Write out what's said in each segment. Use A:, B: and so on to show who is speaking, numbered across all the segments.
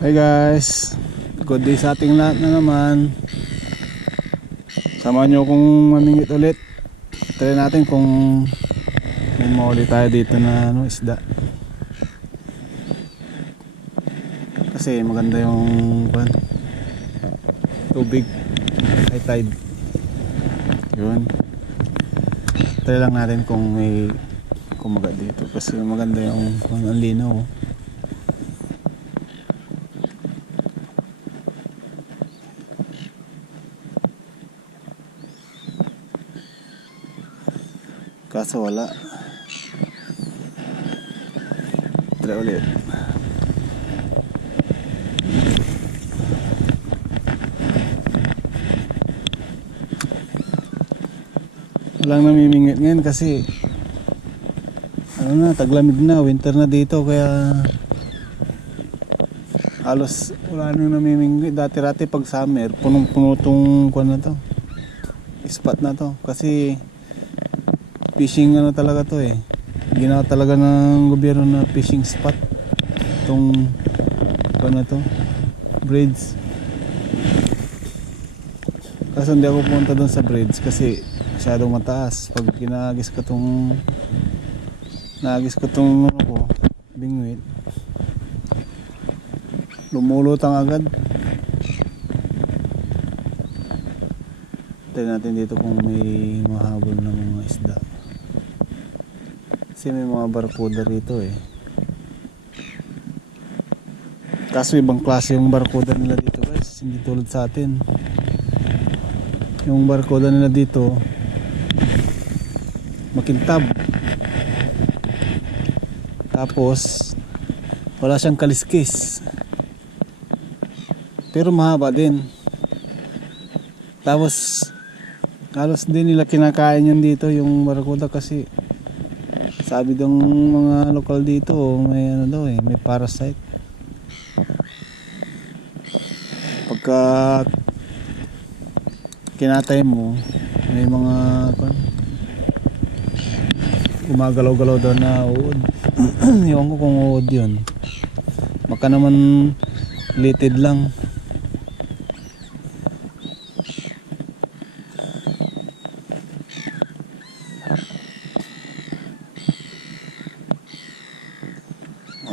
A: Hi guys, good day sa ating lahat na naman. Samahan nyo kung mamingit ulit. Try natin kung may mauli tayo dito na ano, isda. Kasi maganda yung kwan, tubig, high tide. Yun. Try lang natin kung may kumagat dito kasi maganda yung ang linaw. oh. Kaso wala. Try ulit. Walang namimingit ngayon kasi ano na, taglamig na, winter na dito kaya halos wala nang namimingit. Dati-rati pag summer, punong-puno tong kuwan na to. Spot na to kasi fishing ano talaga to eh. Ginawa talaga ng gobyerno na fishing spot itong kuwan na to. Bridge. Kaso hindi ako pumunta doon sa bridge kasi masyadong mataas. Pag kinagis ko tong nagis ko tong ano ko, bingwit. Lumulutang agad. Tignan natin dito kung may mahabol na mga. Kasi may mga barkuda rito eh. Kaso ibang klase yung barkuda nila dito guys. Hindi tulad sa atin. Yung barkuda nila dito makintab. Tapos wala siyang kaliskis. Pero mahaba din. Tapos halos din nila kinakain yan dito yung barracuda kasi sabi ng mga lokal dito may ano daw eh may parasite. Pagka kinatay mo may mga kwan, gumagalaw-galaw daw na uod. Ewan ko kung uod yun. Baka naman litid lang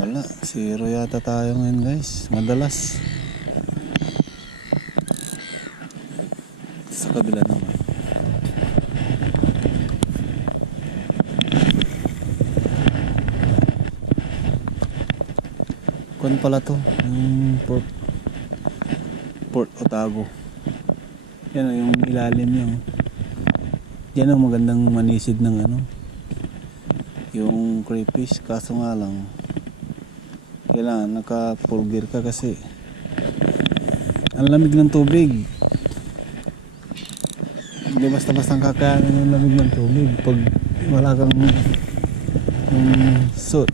A: Wala, zero yata tayo ngayon guys. Madalas. Sa kabila naman. Kung pala to, yung Port Port Otago. Yan yung ilalim yung yan ang magandang manisid ng ano yung crayfish kaso nga lang kailangan naka full gear ka kasi ang lamig ng tubig. Hindi basta basta kakayanin yung lamig ng tubig pag wala kang yung suit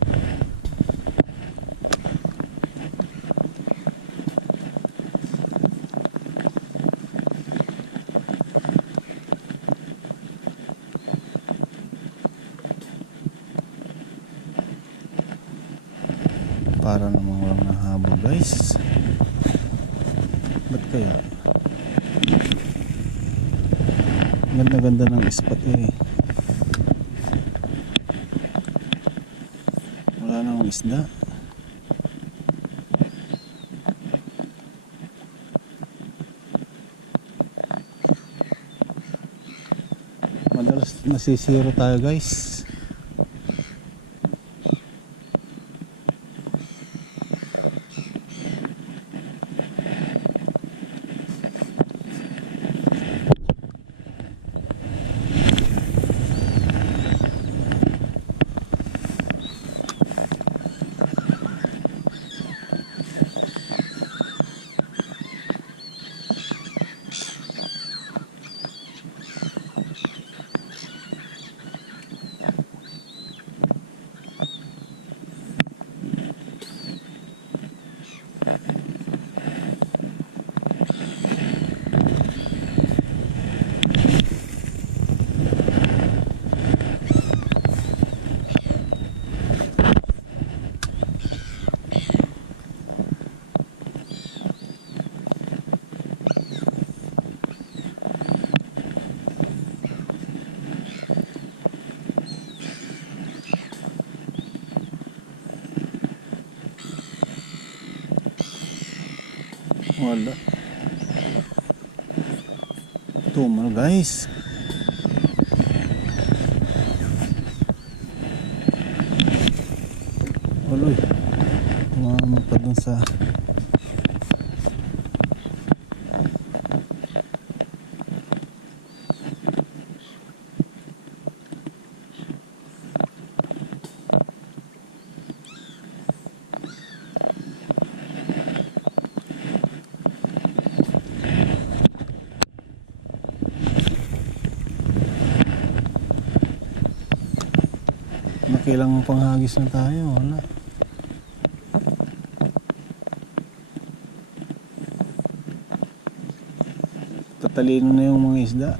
A: para namang walang nahabol guys. Ba't kaya? Ganda ganda ng spot eh. Wala namang isda. Madalas nasisiro tayo guys Wala. Mga guys. Uloy. Tumama pa dun sa... Nakilang panghagis na tayo. Wala. Tatalino na yung mga isda.